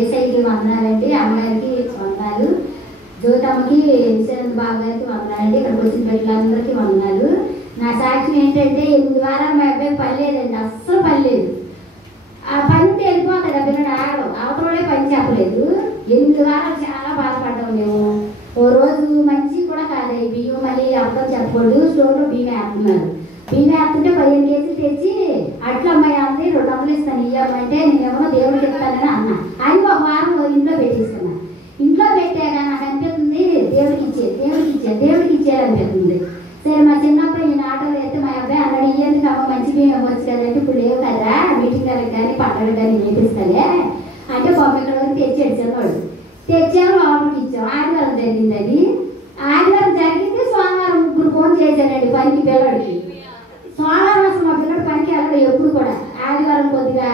ఏసైకి వందనాలండి, అమ్మగారికి వందనాలు, జ్యోతమ్మకి శరణ్ బాబు గారికి వందనాలండి, ఇక్కడికి వచ్చిన బిడ్డలందరికీ వందనాలు. నా సాక్ష్యం ఏంటంటే 8 వారాలు మా అబ్బాయి పనిలేదండి, అస్సలు పనిలేదు. ఆ పనితో వెళ్ళిపోతాడు ఆ పిల్లడు ఆగడం, అవతలే పని చెప్పలేదు. 8 వారాలు చాలా బాధపడ్డాం మేము. ఓ రోజు మంచి కూడా కాదు, బియ్యం మళ్ళీ అర్థం చెప్పకూడదు, స్టోర్లో బియ్యం వేస్తున్నారు. బియ్యం వేస్తుంటే 15 కేజీలు తెచ్చి అట్లా అమ్మాయి అంతే 200 ఇస్తాను ఇవ్వమంటే నేనేమో దేవుడికి ఇస్తానని అన్నా. ఆయన ఒక వారం ఇంట్లో పెట్టేసుకున్నా. ఇంట్లో పెట్టాక నాకు అనిపిస్తుంది దేవుడికి ఇచ్చారనిపిస్తుంది. సరే మా చిన్నప్పుడు నేను ఆటోలో అయితే మా అబ్బాయి అన్నాడు, ఇయ్యేందుకు అమ్మ మంచి బియ్యం ఇవ్వచ్చు కదంటే, ఇప్పుడు లేవు కదా మీటింగ్ గారికి కానీ పంటలకు కానీ నేర్పిస్తాలే అంటే బాబు ఇక్కడ వరకు తెచ్చాడు చిన్నవాడు. తెచ్చాము లోపలికి ఇచ్చాము. ఆదివారం జరిగింది అది. ఆదివారం జరిగింది, సోమవారం 3 ఫోన్ చేశానండి పనికి పిల్లడికి. సోమవారం అసలు మా పిల్లడు పనికి వెళ్ళడు ఎప్పుడు కూడా. ఆదివారం కొద్దిగా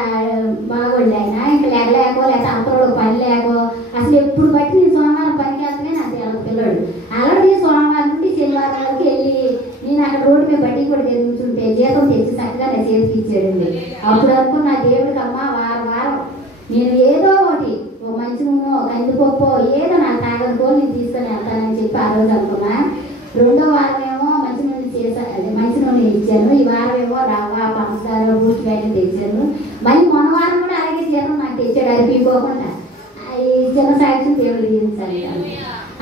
బాగోండి ఆయన, ఇంకా లేకలేకో లేకపోతే అంతలో పని లేకో అసలు ఎప్పుడు బట్టి నేను సోమవారం పనికి వెళ్తానే నాకు వెళ్ళదు పిల్లడు. అలాగే సోమవారం నుండి శనివారం వరకు వెళ్ళి నేను అక్కడ రోడ్డు మీద బట్టి కూడా తెచ్చుంటే జీతం తెచ్చి చక్కగా నా చేతికి ఇచ్చాడండి. అప్పుడు అనుకున్న దేవుడికి అమ్మ వారం నేను ఏదో ఒకటి ఓ మంచి నూనె కందిపప్పు ఏదో నాకు తాగనుకో నేను తీసుకొని వెళ్తానని చెప్పి ఆ రోజు అనుకున్నా. 2వ వారం ఏమో మంచి నూనె చేశాను, మంచి నూనె ఇచ్చాను. ఈ వారం ఏమో రవ్వ పంచదార బూస్ట్ ప్యాకెట్ తెచ్చాను. మళ్ళీ మొన్న వారం కూడా అలాగే జీతం నాకు తెచ్చాడు, అది పీపోకుండా. ఈ చిన్న సాక్షి దేవుడు తీయించాలి.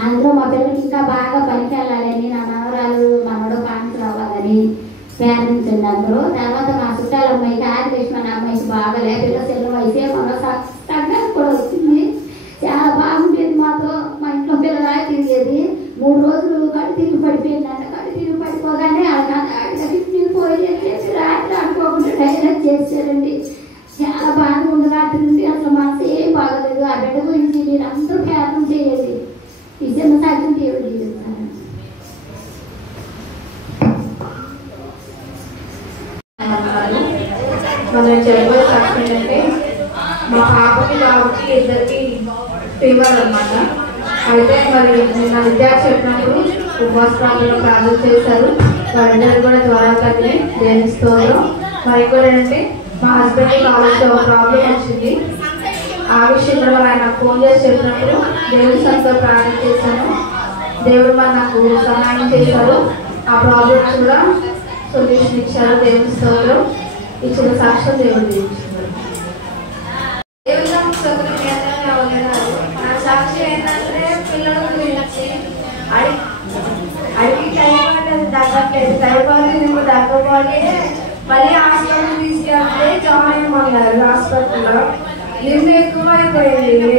అందులో మా పిల్లలకి ఇంకా బాగా పనికి వెళ్ళాలని, నా మనవరాలు మనవడు పాయింట్స్ రావాలని ప్రార్థించండి అందరూ. తర్వాత మా చుట్టాల అమ్మాయికి ఆదికృష్ణ అమ్మాయికి బాగా లేకపోతే చిన్న వయసే మన తగ్గ కూడా వచ్చింది. చాలా బాగుండేది మాతో, మా ఇంట్లో పిల్లలా తిరిగేది. 3 రోజులు కళ్ళు తిరిగి పడిపోయింది అంటే కళ్ళు తిరిగి పడిపోగానే పోయి రాత్రి అనుకోకుండా డైరెక్ట్ చేశారండి. చాలా బాగా ఉంది రాత్రి నుండి, అసలు మనసు ఏం బాగలేదు. ఆ బిడ్డ గురించి మీరు అందరూ ప్రయత్నం చేయండి. ఈ చిన్న సాక్ష్యం దేవుడు చేస్తాను. మనం చెప్పే సాక్ష్యం ఏంటంటే మా పాపకి బాబుకి ఇద్దరికి ఫీవర్ అన్నమాట. అయితే మరి నా విద్యార్థి చెప్పినప్పుడు ఉపవాసాలలో ప్రార్థన చేశారు. వాళ్ళందరూ కూడా జ్వరాలు తగ్గి దేనిస్తారు. మరి కూడా ఏంటంటే మా హస్బెండ్కి కాలేజ్లో ఒక ప్రాబ్లం వచ్చింది. ఆ విషయంలో ఆయన ఫోన్ చేసి చెప్పినప్పుడు దేవుడి సంతో ప్రార్థన చేశాను. దేవుడు మరి నాకు సహాయం చేశారు. ఆ ప్రాబ్లమ్స్ కూడా సొల్యూషన్ ఇచ్చారు. దేవుడి స్తోత్రం. ఇచ్చిన సాక్ష్యం దేవుడు ఇచ్చారు. దేవుడు నాకు నా సాక్ష్యం ఏంటంటే పిల్లల గురించి అడిగి టైం తగ్గట్లేదు, టైం తగ్గపోతే మళ్ళీ హాస్పిటల్ తీసుకెళ్తే జాయిన్ అయ్యమన్నారు. హాస్పిటల్లో నిన్న ఎక్కువైపోయింది.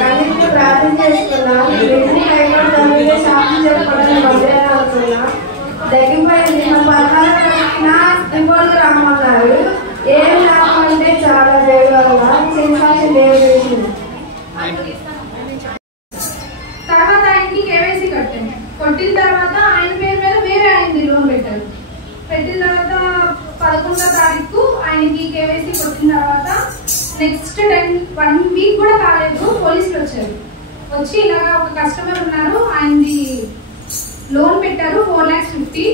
కనీసం ప్రార్థన చేసుకున్నాను. నిన్న సాక్ష్యం చెప్పడానికి అనుకున్నా. తగ్గిపోయింది. నా రిపోర్ట్ రామన్నారు. ఏం రామంటే చాలా దేవుడు సినిమాషన్ దేవుడు. తర్వాత ఆయనకి కేవైసీ కట్టాను. కొట్టిన తర్వాత ఆయన పేరు మీద వేరే ఆయనది లోన్ పెట్టారు. పెట్టిన తర్వాత 11వ తారీఖు ఆయనకి కేవైసీ కొట్టిన తర్వాత నెక్స్ట్ 1 వీక్ కూడా కాలేదు, పోలీసులు వచ్చారు. వచ్చి ఇలాగా ఒక కస్టమర్ ఉన్నారు, ఆయనది లోన్ పెట్టారు 4,50,000.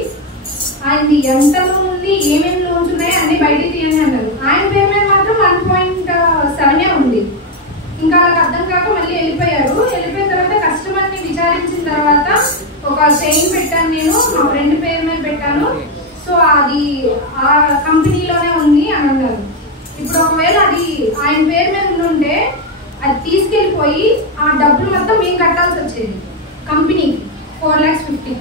ఆయనది ఎంత లోన్ ఉంది, ఏమేమి లోన్స్ ఉన్నాయి అన్ని బయటికి తీయని అన్నారు. ఆయన పేరు మీద మాత్రం 1.7 ఉంది. ఇంకా వాళ్ళకి అర్థం కాక మళ్ళీ వెళ్ళిపోయారు. వెళ్ళిపోయిన తర్వాత కస్టమర్ని విచారించిన తర్వాత ఒక చైన్ పెట్టాను, నేను మా ఫ్రెండ్ పేరు మీద పెట్టాను. సో అది ఆ కంపెనీలోనే ఉంది అని అన్నారు. ఇప్పుడు ఒకవేళ అది ఆయన పేరు మీద ఉంటే అది తీసుకెళ్ళిపోయి ఆ డబ్బులు మొత్తం మేము కట్టాల్సి వచ్చేది కంపెనీకి 4,50,000.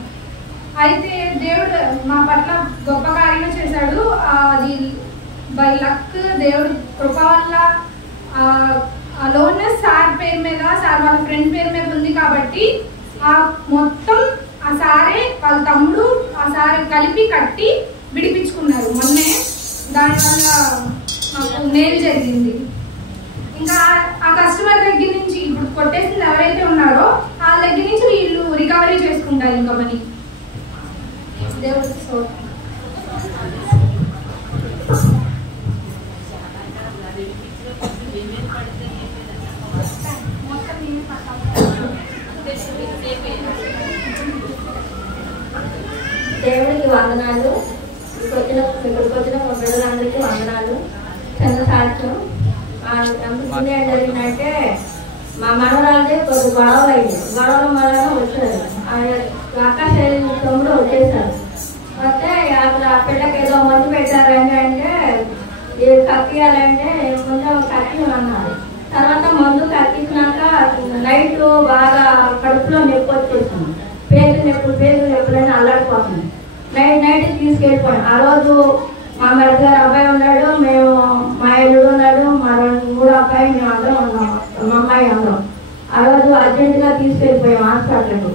అయితే దేవుడు మా పట్ల గొప్ప కార్యం చేశాడు. అది బై లక్ దేవుడు కృప వల్ల ఆ లోన్ సార్ పేరు మీద, సార్ వాళ్ళ ఫ్రెండ్ పేరు మీద ఉంది కాబట్టి ఆ మొత్తం ఆ సారే వాళ్ళ తమ్ముడు ఆ సార్ కలిపి కట్టి విడిపించుకున్నారు మొన్నే. దానివల్ల మాకు మేలు జరిగింది. ఇంకా ఆ కస్టమర్ దగ్గర నుంచి ఇప్పుడు కొట్టేసింది ఎవరైతే ఉన్నారో వాళ్ళ దగ్గర నుంచి వీళ్ళు రికవరీ చేసుకుంటారు ఇంకా మనీ. దేవుడు దేవుడికి వందనాలు. ఇక్కడికి వచ్చిన మా బిడ్డలందరికీ వందనాలు. చిన్న ఎంత ఏం జరిగిందంటే మా మనవరాలది కొద్ది గొడవలు అయింది. గొడవల వల్ల వచ్చారు. అక్క తమ్ముడు వచ్చేసారు. వస్తే అక్కడ ఆ పిల్లకి ఏదో మందు పెట్టారండి అంటే కక్కియాలంటే ముందు కక్కిమన్నారు. తర్వాత మందు కక్కించినాక నైట్ బాగా కడుపులో నొప్పి వచ్చేసింది. పేగు నొప్పులని అల్లాడిపోతుంది. నైట్ తీసుకెళ్ళిపోయాం. ఆ రోజు మా మరిది గారు అబ్బాయి ఉన్నాడు, మేము మా ఇల్లుడు ఉన్నాడు, మా మూడు అబ్బాయి మేము అందరం ఉన్నాం, మా అమ్మాయి అందరం. ఆ రోజు అర్జెంటుగా తీసుకెళ్ళిపోయాం హాస్పిటల్కి.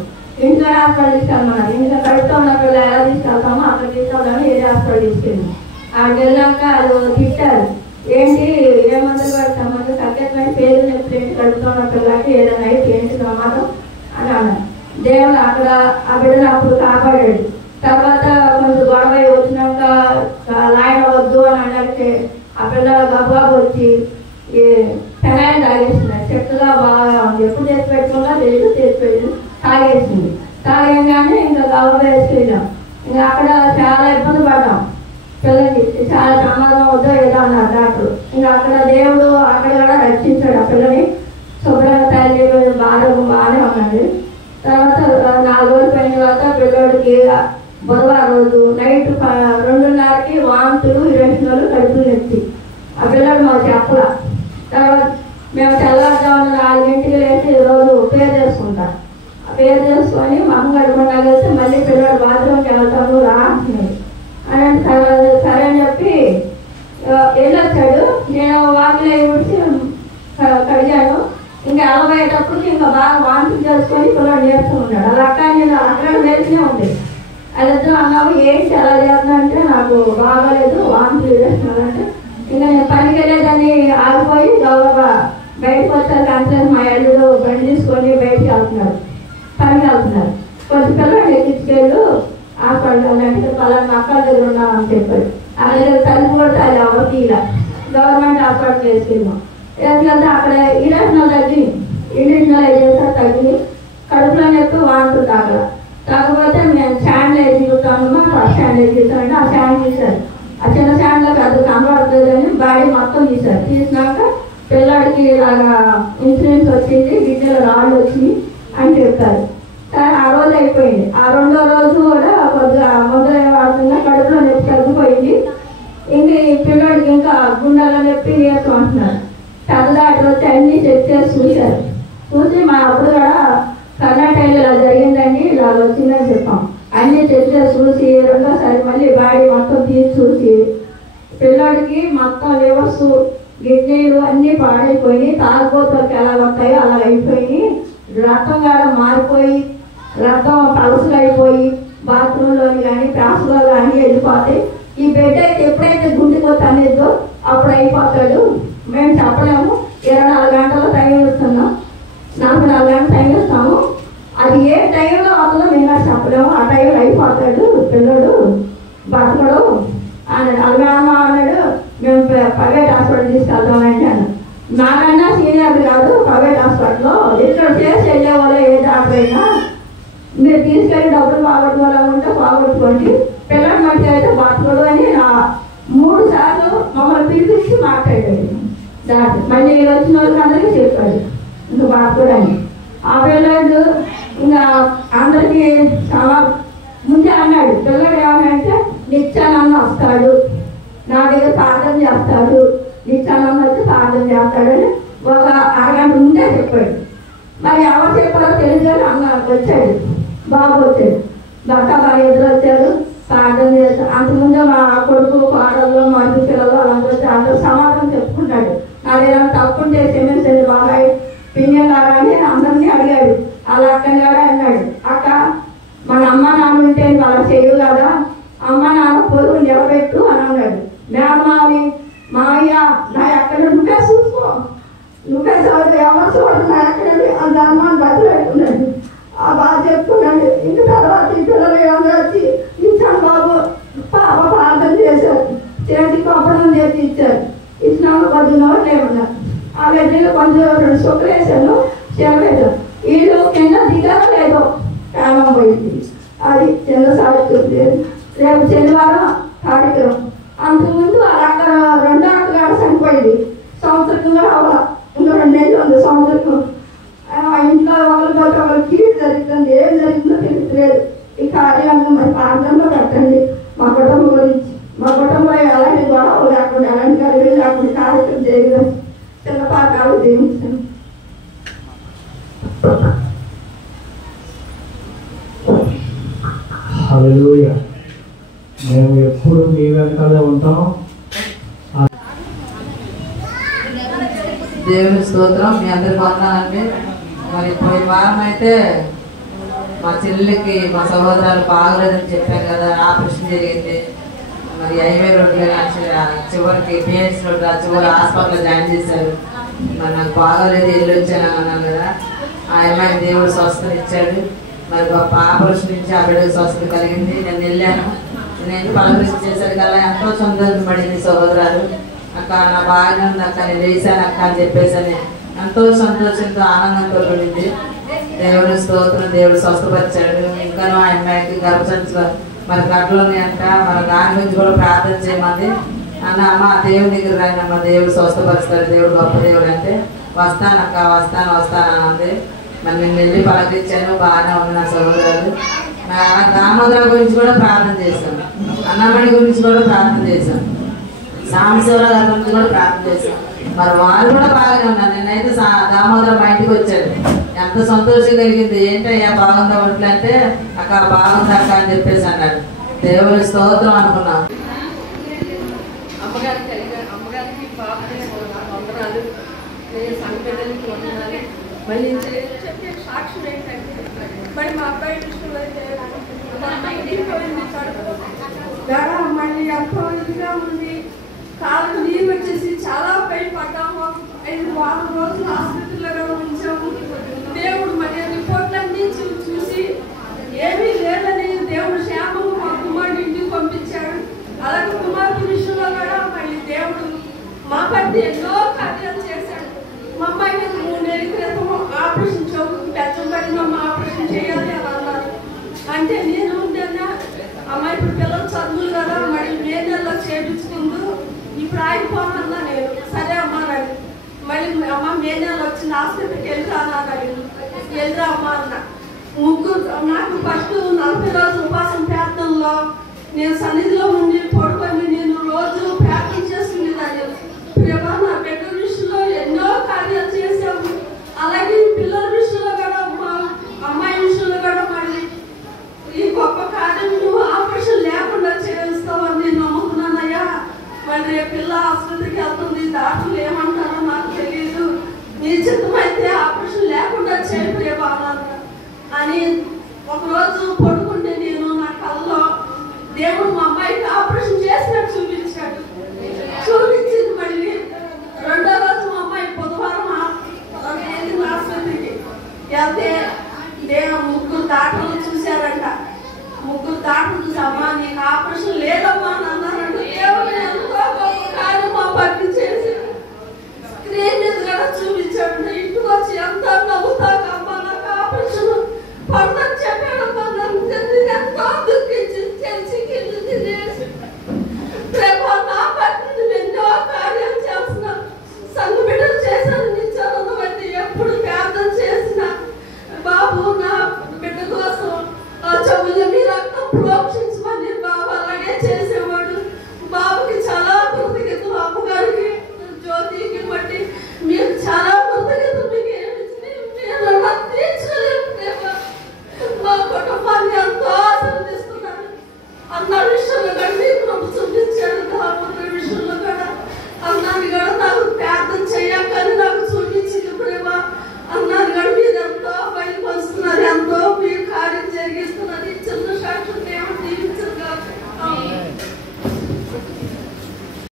ఇంట్లో హాస్పిటల్ తీసుకెళ్ళమన్నారు. ఇంకా కడుపుతో ఉన్న పిల్లలు ఎలా తీసుకెళ్తామో అక్కడ తీసుకెళ్తామని ఏదే హాస్పిటల్ తీసుకెళ్ళి అక్కడికి వెళ్ళాక వాళ్ళు తిట్టారు. ఏంటి ఏ మందులు పెడతామని సత్యమైన పేరు నొప్పి ఏంటి కడుపుతో ఉన్న పిల్లలకి ఏదైనా అయితే ఏంటి ప్రమాదం అని అన్నారు. దేవుడు అక్కడ ఆ బిడ్డను అప్పుడు కాపాడాడు. తర్వాత కొంచెం గొడవ వచ్చినాక లాయన వద్దు అని అన్నట్టే ఆ పిల్ల గబాబు వచ్చి పెనాయిల్ తాగేసింది. చెక్కగా బాగా ఎప్పుడు చేసి పెట్టుకున్నా తెలియదు, చేసి తాగేసింది. తాగంగానే ఇంకా గబాబు వేసుకెళ్ళాం. ఇంకా అక్కడ చాలా ఇబ్బంది పడ్డాం. పిల్లకి చాలా ప్రమాదం వద్దో ఏదో అన్నారు డాక్టర్. ఇంకా అక్కడ దేవుడు అక్కడ కూడా రక్షించాడు ఆ పిల్లని. శుభ్రంగా తల్లి బాగానే ఉన్నాడు. తర్వాత 4 రోజులు పోయిన తర్వాత పిల్లోడికి బుధవారం రోజు నైట్ 2:30కి వాంతులు, ఇరవై కడుపులు నొప్పి. ఆ పిల్లడు మాకు చెప్పలా. తర్వాత మేము తెల్లారుజామున 4 గంటలకు లేచి రోజు పేరు చేసుకుంటాం. ఆ పేరు చేసుకొని మహం కడుపుకుండా వెళ్తే మళ్ళీ పిల్లడు బాత్రూమ్కి వెళ్తాను రా అంటున్నాడు. అని సరే అని చెప్పి వెళ్ళొచ్చాడు. నేను వాకిలో ఊడ్చి కడిగాను. ఇంకా అలవయ్యేటప్పటికి ఇంకా బాగా వాంతి చేసుకొని పిల్లడు నేర్చుకున్నాడు. అలా అక్క నేను అక్కడ నేర్చునే ఉంది. వాళ్ళిద్దరూ అన్నాము ఏంటి ఎలా చేస్తున్నా అంటే నాకు బాగాలేదు వాంతి చేస్తున్నానంటే ఇంకా నేను పనికి వెళ్ళేదాన్ని ఆగిపోయి గౌరవ బయటకు వచ్చాక అంతే మా అల్లుడు బండి తీసుకొని బయటకు వెళ్తున్నారు, పనికి వెళ్తున్నారు. కొంచెం పిల్లలు ఎక్కించుకెళ్ళు హాస్పిటల్ అంటే పలానా అక్కల దగ్గర ఉన్నామని చెప్పారు. ఆ దగ్గర తలుపు కొడితే అది ఎవరికి ఇలా గవర్నమెంట్ హాస్పిటల్ వేసుకెళ్ళాం. వేసుకెళ్తే అక్కడ ఇండక్షనల్ తగ్గింది. ఇండక్షనల్ చేస్తారు తగ్గింది. కడుపులో నొప్పి వాంతులు కాకపోతే మేము స్టాండ్లో తిరుగుతామమ్మా. ఫస్ట్ స్టాండ్లో తీసామంటే ఆ స్టాండ్ తీశారు. ఆ చిన్న స్టాండ్లో అది కనబడుతుంది అని బాడీ మొత్తం తీశారు. తీసినాక పిల్లాడికి ఇలాగా ఇన్సూరెన్స్ వచ్చింది, గిడ్డలో రాళ్ళు వచ్చింది అని చెప్పారు. సరే ఆ రోజు అయిపోయింది. ఆ 2వ రోజు కూడా కొద్దిగా మొదలై వాడుతున్నా కడుపులో నొప్పి తగ్గిపోయింది. ఇంక ఈ పిల్లాడికి ఇంకా గుండెలో నొప్పి నీరసం అంటున్నారు. పెద్ద డాక్టర్ వచ్చి అన్నీ చెక్ చేసి చూశారు. చూసి మా అప్పుడు కూడా కర్ణాటకలో ఇలా జరిగిందండి, ఇలా వచ్చిందని చెప్పాం. అన్నీ చెక్ చేసి చూసి 2వసారి మళ్ళీ బాడీ మొత్తం తీసి చూసి పిల్లాడికి మొత్తం లివర్స్, కిడ్నీలు అన్నీ పాడైపోయి తాగుబోతులకు ఎలా వస్తాయో అలా అయిపోయి రక్తం కాడ మారిపోయి రక్తం పలసలు అయిపోయి బాత్రూంలోని కానీ ప్రాసలో కానీ వెళ్ళిపోతాయి. ఈ బెడ్ అయితే ఎప్పుడైతే గుండెకు తనేదో అప్పుడు అయిపోతాడు. మేము చెప్పలేము. 24 గంటల టైం ఇస్తున్నాం, 44 గంటల టైం ఇస్తాము. అది ఏ టైంలో అవుతుందో మేము చెప్పలేము. ఆ టైంలో అయిపోతాడు పిల్లడు, బతకడు అన్నాడు. అలవేమో అన్నాడు. మేము ప్రైవేట్ హాస్పిటల్ తీసుకెళ్తామండి అన్నాడు. నాకన్నా సీనియర్ కాదు ప్రైవేట్ హాస్పిటల్లో. ఇక్కడ చేసి వెళ్ళే వాళ్ళ ఏ డాక్టర్ అయినా మీరు తీసుకెళ్ళి డబ్బులు పోగొట్టుకోవాలంటే పోగొట్టుకోండి, పిల్లడి మట్టి అయితే బతకడు అని 3 సార్లు మమ్మల్ని పిలిపించి మాట్లాడాడు డాక్టర్. మళ్ళీ వచ్చిన వాళ్ళకి అందరికీ చెప్పాడు ఇంకా బతకడు అని. ఆ పిల్లడు ఇంకా అందరికీ చాలా ముందే అన్నాడు. పిల్లడు ఏమనంటే నిత్యానంద వస్తాడు, నా దగ్గర ప్రార్థన చేస్తాడు, నిత్యానంద వచ్చి ప్రార్థన చేస్తాడని ఒక అరగంట ముందే చెప్పాడు. మరి ఎవరు చెప్పారో తెలియదు అన్న వచ్చాడు, బాబు వచ్చాడు, భర్త భార్య ఎదురు వచ్చారు, ప్రార్థన చేస్తారు. అంతకుముందే మా కొడుకు కోడళ్ళు మా పిల్లలు వాళ్ళందరూ వచ్చి అందరూ సమాధానం చెప్పుకుంటాడు. నాది ఏదైనా తప్పుంటే క్షమించండి బాబాయ్ పిన్నెలాగా అని అందరినీ అడిగాడు. అలా అక్కని కూడా అన్నాడు, అక్క మన అమ్మ నాన్న ఉంటే వాళ్ళ చేయవు కదా, అమ్మ నాన్న పొరుగు నిలబెట్టు అని అన్నాడు. మేనమావి మావయ్య నా ఎక్కడ నువ్వే చూసుకో, నువ్వే చూడు, ఎవరు చూడు నా ఎక్కడ అంత అమ్మాని బతిపెట్టుకున్నాడు. ఆ బాగా చెప్పుకున్నాడు. ఇంక తర్వాత ఈ పిల్లలు ఏమన్నా వచ్చి ఇచ్చాను బాబు పాప ప్రార్థన చేశారు, చేతికి అప్పడం చేసి ఇచ్చారు. ఇచ్చినాము 10 నోట్లు ఏమన్నారు. ఆ వెంటనే కొంచెం 2 చుక్కలు వేసాను, చెరవేశాను. వీళ్ళు కింద దిగారో లేదో కాలం పోయింది. అది చిన్న సాగుతుంది. రేపు శనివారం కార్యక్రమం. అంతకుముందు అక్కడ 2 అక్కగారు చనిపోయింది. సంవత్సరం కూడా తెలియదు చిన్న పాకాలు దీవించాను. హల్లెలూయా. మేము ఎప్పుడు మీ వెనకాలే ఉంటాం. దేవుని స్తోత్రం. మీ అందరి వందనాలండి. మరి పోయిన వారం అయితే మా చెల్లికి మా సహోదరాలు బాగలేదని చెప్పాను కదా, ఆపరేషన్ జరిగింది. మరి హైవే రోడ్లో చివరికి పిహెచ్ రోడ్ చివరి హాస్పిటల్లో జాయిన్ చేశారు. మరి నాకు బాగోలేదు వెళ్ళి వచ్చాను అన్నాను కదా, ఆ అమ్మాయికి దేవుడు స్వస్థత ఇచ్చాడు. మరి గొప్ప ఆపరేషన్ నుంచి ఆ బిడ్డకు స్వస్థత కలిగింది. నేను వెళ్ళాను, నేను పలకరించి చేశాను కదా, ఎంతో సంతోషపడింది సహోదరాలు. అక్క నా బాగానే ఉంది అక్క, నేను వేసాను అక్క అని చెప్పేసి ఎంతో సంతోషంతో ఆనందంతో ఉండింది. దేవుడి స్తోత్రం. దేవుడు స్వస్థపరిచాడు. ఇంకాను ఆ అమ్మాయికి గర్భసంచిలో మరి గడ్డలోని అంట, మరి దాని గురించి కూడా ప్రార్థన చేయమంది. అన్న అమ్మ దేవుడి దగ్గర రాయినమ్మ, దేవుడు స్వస్థపరుస్తాడు, దేవుడు గొప్ప దేవుడు అంటే వస్తానక్క వస్తాను అంది. మరి నేను వెళ్ళి పలకరించాను, బాగానే ఉంది నా సహోదరులు. దామోదర గురించి కూడా ప్రార్థన చేశాను, అన్నమణి గురించి కూడా ప్రార్థన చేశాను, సాంబశివరావు గారి గురించి కూడా ప్రార్థన చేశాను. మరి వాళ్ళు కూడా బాగానే ఉన్నారు. నేనైతే దామోదర మా ఇంటికి వచ్చాడు, ఎంత సంతోషం కలిగింది. ఏంటయ్యా బాగుందా ఒంట్లో అంటే, అక్క బాగుంది అక్క అని చెప్పేసి అన్నాడు. దేవుడి స్తోత్రం అనుకున్నాం. అమ్మగారికి బాబుకి వందనాలు, నేను సంఘటనకి వందనాలు. మళ్ళీ చెప్పే సాక్షులు ఏంటంటే, మరి మా అబ్బాయి విషయంలో అయితే మళ్ళీ ఎంతో ఇదిగా ఉంది. కాలు నీరు వచ్చేసి చాలా భయపడ్డాము. 5 వారం రోజులు ఆసుపత్రిలో ఉంచాము. దేవుడు మరి రిపోర్ట్లన్నీ చూసి ఏమీ లేదని దేవుడు క్షేమము మా కుమారుడు ఇంటికి పంపించాడు. అలాగే కుమార్తె విషయంలో కూడా మళ్ళీ దేవుడు మా పట్టి ఎన్నో కార్యాలు చేశాడు. మా అమ్మాయికి 3 నెలల క్రితం ఆపరేషన్ పెద్దపడినమ్మ ఆపరేషన్ చేయాలి అని అన్నారు. అంటే నేను అమ్మాయి ఇప్పుడు పిల్లలు చదువులు కదా, మరి మే నెలలో చేయించుకుందు, ఇప్పుడు ఆగిపోనన్నా నేను సరే అమ్మా అని. మళ్ళీ అమ్మ మే నెలలో వచ్చింది, హాస్పిటల్కి వెళ్ళిరా అమ్మా అన్న. నాకు ఫస్ట్ 40 రోజులు ఉపాసం ప్రార్థనలో నేను సన్నిధిలో ఉండి పడుకొని నేను రోజు ప్రార్థన చేసుకునేదాన్ని. ప్రభా నా బిడ్డ విషయంలో ఎన్నో కార్యాలు చేశాము. అలాగే పిల్లల విషయంలో కూడా మా అమ్మాయి విషయంలో కూడా మళ్ళీ ఈ గొప్ప కార్యం నువ్వు ఆపరేషన్ లేకుండా చేస్తావని నేను నమ్ముతున్నానయ్యా. మరి పిల్ల ఆసుపత్రికి వెళ్తుంది, డాక్టర్లు ఏమంటారో నాకు తెలియదు, నీ చిత్తమైతే ఆపరేషన్ లేకుండా చేయలేవా అని. ఒకరోజు పడుకుంటే నేను నా కళ్ళలో దేవుడు మా అమ్మాయికి ఆపరేషన్ చేసినట్టు